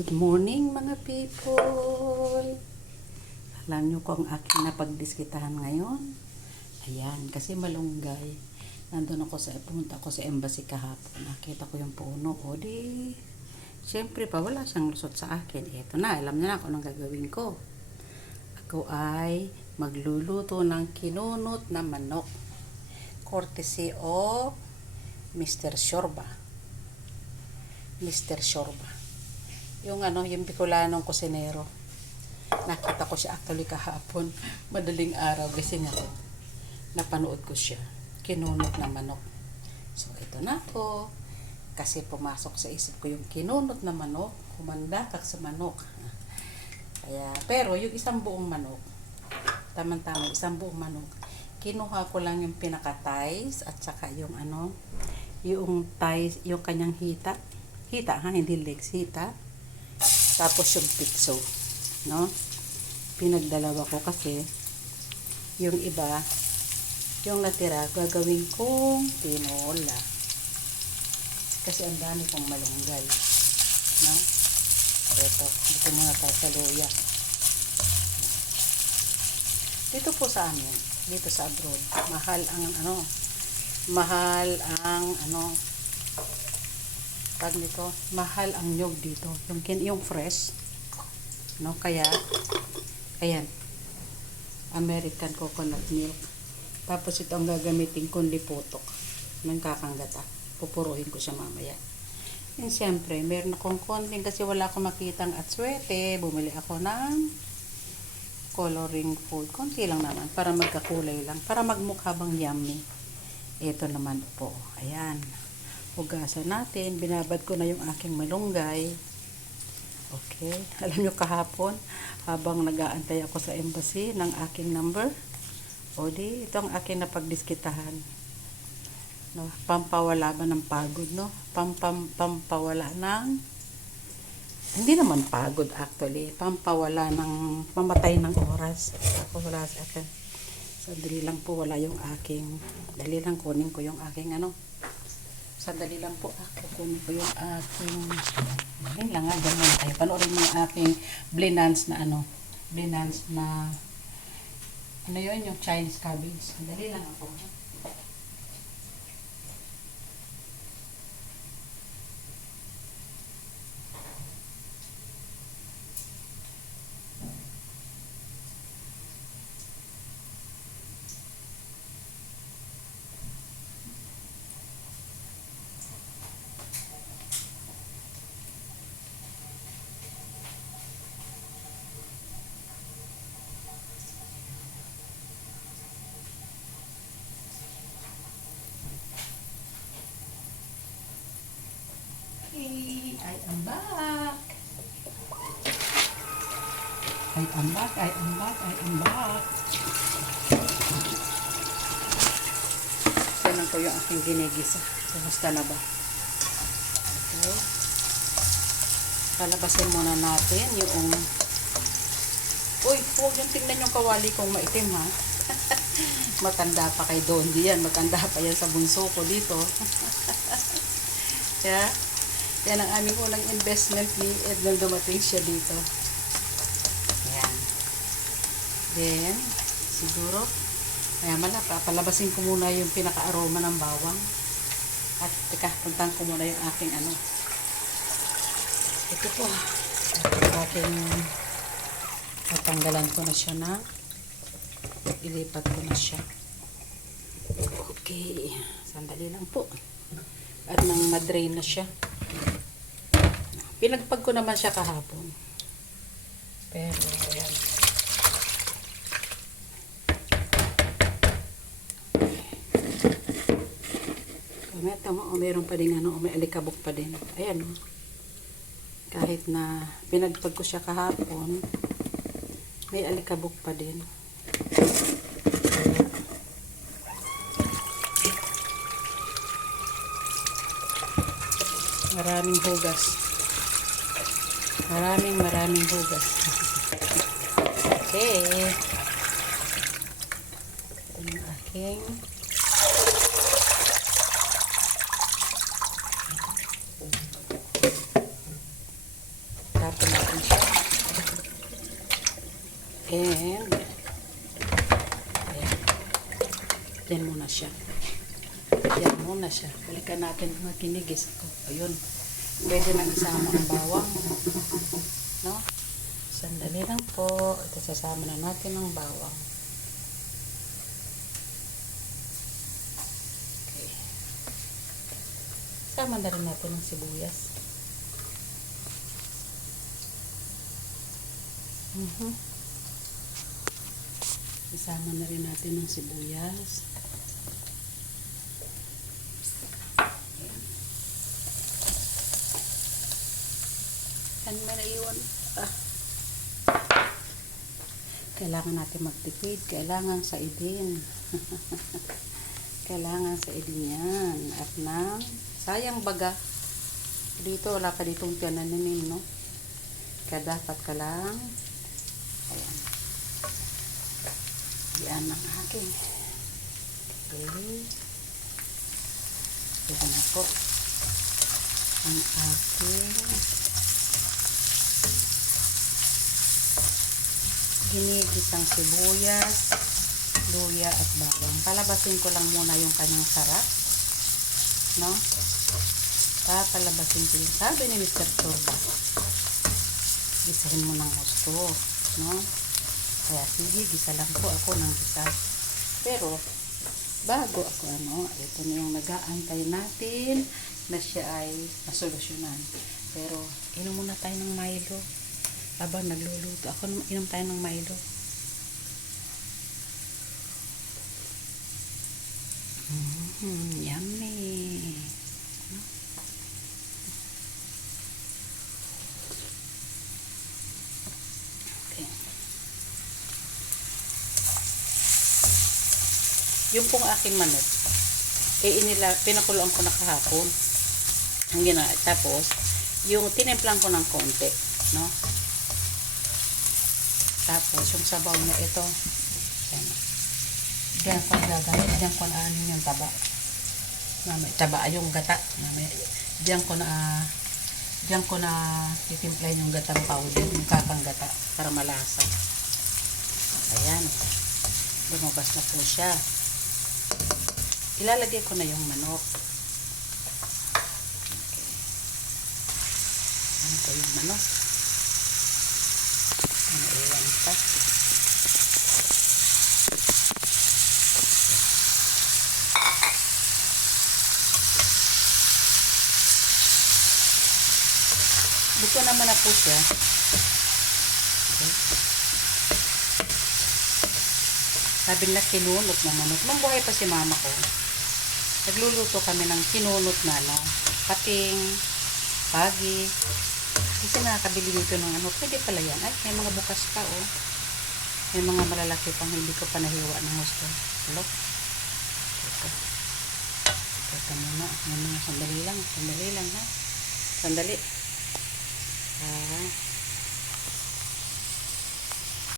Good morning mga people! Alam niyo kung aking napagdiskitahan ngayon? Ayan, kasi malunggay. Nandun ako sa, pumunta ako sa embassy kahapon. Nakita ko yung puno. O di, syempre pa, wala siyang lusot sa akin. Ito na, alam niya na kung anong gagawin ko. Ako ay magluluto ng kinunot na manok. Courtesy of Mr. Shorba. Mr. Shorba. Yung ano, yung Bicolanong kusinero. Nakita ko siya actually kahapon. Madaling araw gising ako. Napanood ko siya. Kinunot na manok. So, ito na po. Kasi pumasok sa isip ko yung kinunot na manok. Kumandatak sa manok. Kaya, pero yung isang buong manok, tamang-tama, isang buong manok, kinuha ko lang yung pinaka-ties at saka yung ano, yung ties, yung kanyang hita. Hita ha, hindi legs, hita. Tapos yung pitso, no? Pinagdalawa ko kasi yung iba, yung natira, gagawin kong tinola. Kasi ang dami kong malunggay, no? Ito, dito muna tayo sa luya. Dito po sa amin, dito sa abroad, mahal ang ano, mahal ang ano, tag nito, mahal ang nyog dito. Yung, yung fresh, no? Kaya, ayan, American coconut milk. Tapos ito ang gagamitin kong lipotok ng kakanggata. Pupuruhin ko siya mamaya. And siyempre, meron akong konting kasi wala akong makitang atswete. Bumili ako ng coloring food. Konti lang naman para magkakulay lang. Para magmukha bang yummy. Ito naman po. Ayan. Hugasan natin. Binabad ko na yung aking malunggay. Okay. Alam nyo kahapon, habang nag-aantay ako sa embassy ng aking number, o di, ito ang aking napagdiskitahan. No, pampawala ba ng pagod, no? Pam, pam, pampawala ng hindi naman pagod actually. Pampawala ng mamatay ng oras. Ako wala sa akin. Sandali lang po wala yung aking dali lang kunin ko yung aking ano. Sandali lang po ako kunin ko yung aking ayun lang nga ganun tayo. Panoorin mo yung aking blinans na ano. Blinans na ano yun yung Chinese cabbage. Sandali lang ako. Okay, I am back. I am back, I am back, I am back. Tignan ko yung aking ginigisa. Kumusta na ba? Okay. Palabasin muna natin yung... Uy, huwag yung tingnan yung kawali kong maitim ha. Matanda pa kay Dondi yan. Matanda pa yan sa bunso ko dito. yeah. Yan ang aming unang investment ni Ed nung dumating siya dito. Ayan. Then, siguro, ayan mala, papalabasin ko muna yung pinaka-aroma ng bawang. At, teka, puntahan ko muna yung aking ano. Ito po. Aking, tatanggalan ko na siya na, ilipat ko na siya. Okay. Sandali lang po. At nang madrain na siya. Pinagpag ko naman siya kahapon. Pero, ayan. Kumeta mo, o meron pa din ano, o may alikabok pa din. Ayan, o. Kahit na pinagpag ko siya kahapon, may alikabok pa din. Maraming hugas. Maraming maraming hugas. Okay. Ito yung aking tapon natin siya. And yan muna siya. Yan muna siya. Balikan natin makinigis ako. Ayun. Pwede na isama ang bawang. No? Sandali lang po. Ito sasama na natin ang bawang. Okay. Sama na rin natin ang sibuyas. Mhm. Isama na rin natin ang sibuyas. Ano may naiwan? Ah. Kailangan natin magtipid. Kailangan sa idin. Kailangan sa idin yan. At nang sayang baga. Dito, wala ka ditong tiyananin, no? Kaya dapat ka lang. Ayan. Yan ang akin. Okay. Ito na po. Ang aking ginigisang sibuyas, luya at bawang. Palabasin ko lang muna yung kanyang sarap. No? Papalabasin ko yung sabi ni Mr. Turba. Gisahin mo ng gusto. No? Kaya sige, gisa lang po ako ng gisa. Pero, bago ako ano, ito na yung nag-aantay natin na siya ay masolusyonan. Pero, inom muna tayo ng Milo. Habang nagluluto. Ako, inom tayo ng Milo. Mm, yummy. Okay. Yung pong aking manok, eh inila, pinakuloan ko na kahapon. Ang gina, tapos, yung tinimplang ko ng konti, no? Tapos, yung sabaw niya, ito, yan. Diyan ko gagawin, diyan ko na ano yung taba. Mamaya, taba, yung gata. Mamaya, diyan ko na, diyan ko na titimplahin yung gatang powder, yung kakang gata, para malasa. Ayan. Lumabas na po siya. Ilalagay ko na yung manok. Okay. Ano ko yung manok? Ano iwan pa? Dito naman na po siya. Okay. Sabi na kinunot na manok. Nung buhay pa si mama ko, nagluluto kami ng kinunot na ano, pating, pagi. Kasi nakakabili dito ng ano, pwede pala yan. Ay, may mga bukas pa oh. May mga malalaki pang hindi ko pa nahiwa ng gusto. Hello? Ito. Ito muna. May mga sandali lang. Sandali lang ha. Sandali. Ah.